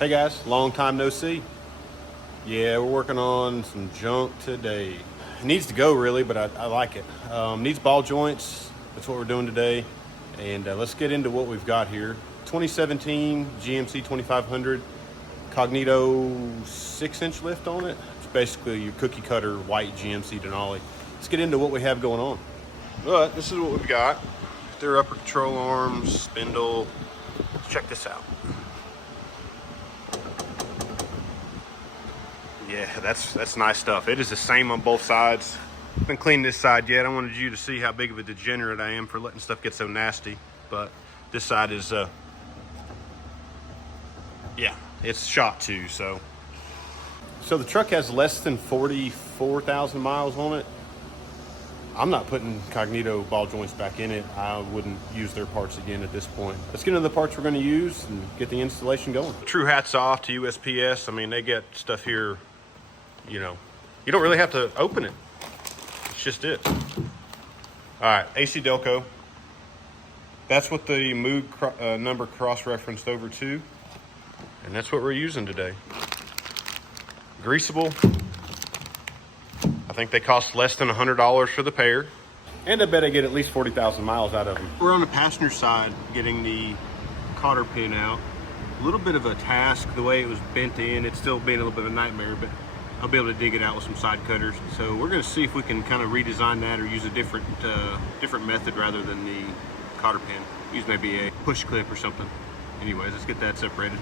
Hey guys, long time no see. Yeah, we're working on some junk today. It needs to go really, but I like it. Needs ball joints. That's what we're doing today. And let's get into what we've got here. 2017 GMC 2500 Cognito 6-inch lift on it. It's basically your cookie cutter white GMC Denali. Let's get into what we have going on. But this is what we've got. Their upper control arms, spindle. Let's check this out. Yeah, that's nice stuff. It is the same on both sides. I haven't cleaned this side yet. I wanted you to see how big of a degenerate I am for letting stuff get so nasty. But this side is, yeah, it's shot too. So the truck has less than 44,000 miles on it. I'm not putting Cognito ball joints back in it. I wouldn't use their parts again at this point. Let's get into the parts we're going to use and get the installation going. True hats off to USPS. I mean, they get stuff here. You know, you don't really have to open it. It's just it. All right, AC Delco. That's what the Moog number cross-referenced over to. And that's what we're using today. Greasable. I think they cost less than $100 for the pair. And I bet I get at least 40,000 miles out of them. We're on the passenger side getting the cotter pin out. A little bit of a task, the way it was bent in. It's still being a little bit of a nightmare, but I'll be able to dig it out with some side cutters. So we're going to see if we can kind of redesign that or use a different method rather than the cotter pin. Use maybe a push clip or something. Anyways, let's get that separated.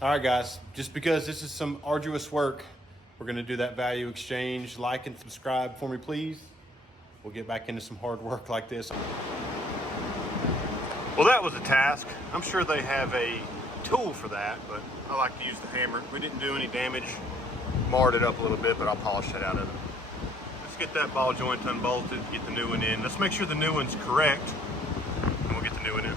All right, guys, just because this is some arduous work, we're going to do that value exchange. Like and subscribe for me, please. We'll get back into some hard work like this. Well, that was a task. I'm sure they have a tool for that, but I like to use the hammer. We didn't do any damage. Marred it up a little bit, but I'll polish that out of it. Let's get that ball joint unbolted, get the new one in. Let's make sure the new one's correct, and we'll get the new one in.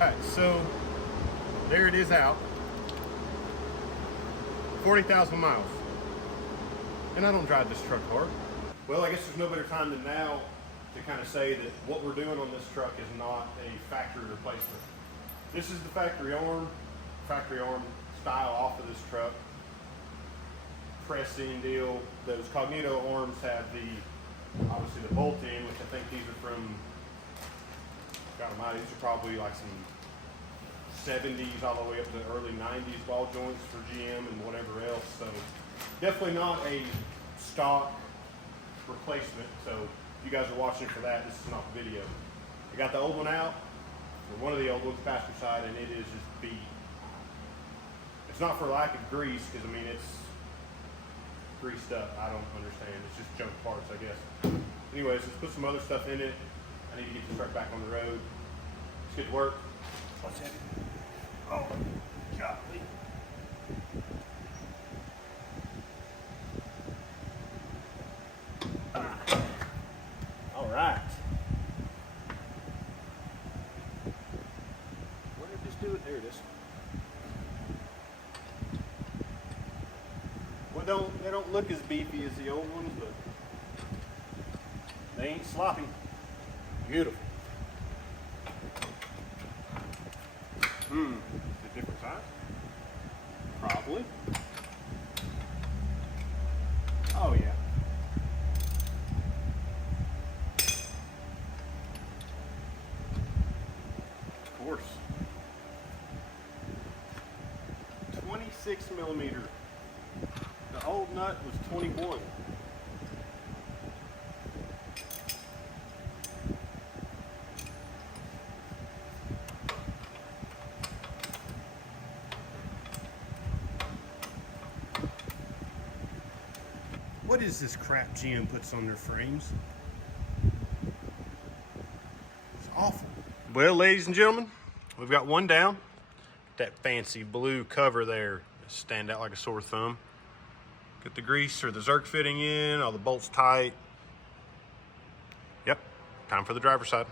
Alright, so there it is out. 40,000 miles. And I don't drive this truck hard. Well, I guess there's no better time than now to kind of say that what we're doing on this truck is not a factory replacement. This is the factory arm style off of this truck. Pressing deal. Those Cognito arms have obviously the bolt in, which I think these are from, God almighty, these are probably like some 70s all the way up to early 90s ball joints for GM and whatever else. So definitely not a stock replacement. So if you guys are watching for that, this is not the video. I got the old one out, or one of the old ones, passenger side, and it is just beat. It's not for lack of grease, because I mean it's greased up. I don't understand. It's just junk parts, I guess. Anyways, let's put some other stuff in it. I need to get this truck back on the road. Let's get to work. What's that? Oh, golly. All right. Where did this do it? There it is. Well, they don't look as beefy as the old ones, but they ain't sloppy. Beautiful. It's a different right? Probably. Oh yeah. Of course. 26 millimeter. The old nut was 21. What is this crap GM puts on their frames? It's awful. Well, ladies and gentlemen, we've got one down. That fancy blue cover there stand out like a sore thumb. Get the grease or the Zerk fitting in, all the bolts tight. Yep, time for the driver's side.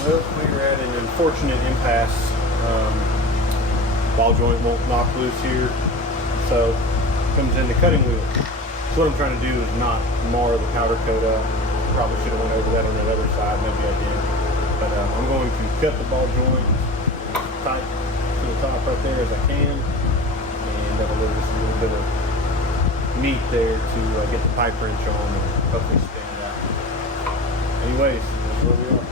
Well, we're at an unfortunate impasse. Ball joint won't knock loose here, so it comes in the cutting wheel. So what I'm trying to do is not mar the powder coat up. Probably should have went over that on the other side, maybe I did. But I'm going to cut the ball joint tight to the top right there as I can, and that'll leave us a little bit of meat there to get the pipe wrench on and hopefully spin it out. Anyways, that's where we are.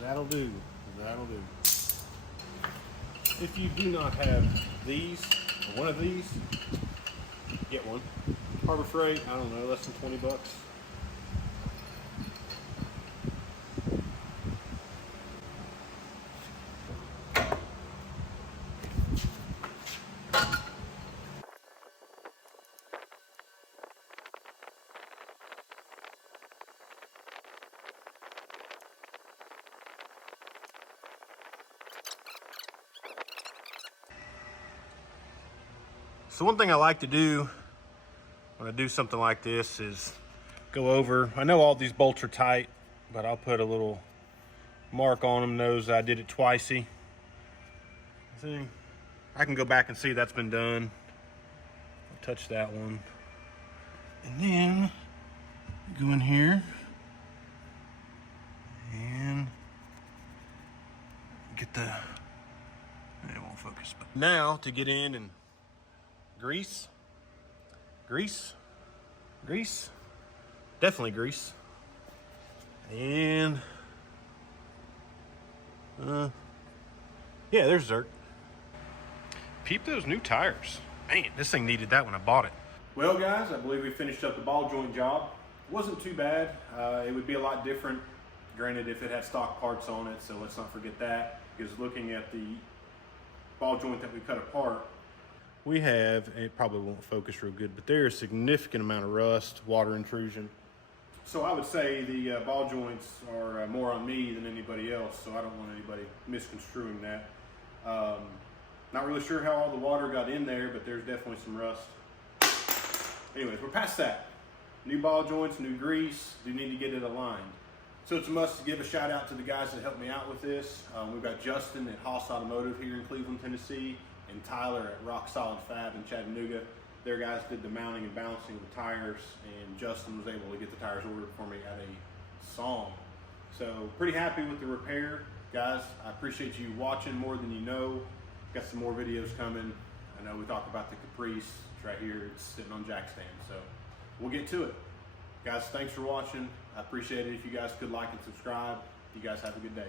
That'll do. That'll do. If you do not have these, or one of these, get one. Harbor Freight, I don't know, less than 20 bucks. So one thing I like to do when I do something like this is go over, I know all these bolts are tight, but I'll put a little mark on them, knows I did it twicey. See, I can go back and see that's been done. I'll touch that one. And then go in here and get the, it won't focus. But now to get in and grease, grease, grease, definitely grease, and yeah, there's Zerk. Peep those new tires. Man, this thing needed that when I bought it. Well guys, I believe we finished up the ball joint job. It wasn't too bad. It would be a lot different, granted, if it had stock parts on it, so let's not forget that, because looking at the ball joint that we cut apart, we have, it probably won't focus real good, but there's a significant amount of rust, water intrusion. So I would say the ball joints are more on me than anybody else, so I don't want anybody misconstruing that. Not really sure how all the water got in there, but there's definitely some rust. Anyways, we're past that. new ball joints, new grease, do need to get it aligned. So it's a must to give a shout out to the guys that helped me out with this. We've got Justin at Haas Automotive here in Cleveland, Tennessee, and Tyler at Rock Solid Fab in Chattanooga. Their guys did the mounting and balancing of the tires, and Justin was able to get the tires ordered for me at a song. So pretty happy with the repair. Guys, I appreciate you watching more than you know. Got some more videos coming. I know we talked about the Caprice. It's right here. It's sitting on jack stand. So we'll get to it. Guys, thanks for watching. I appreciate it if you guys could like and subscribe. You guys have a good day.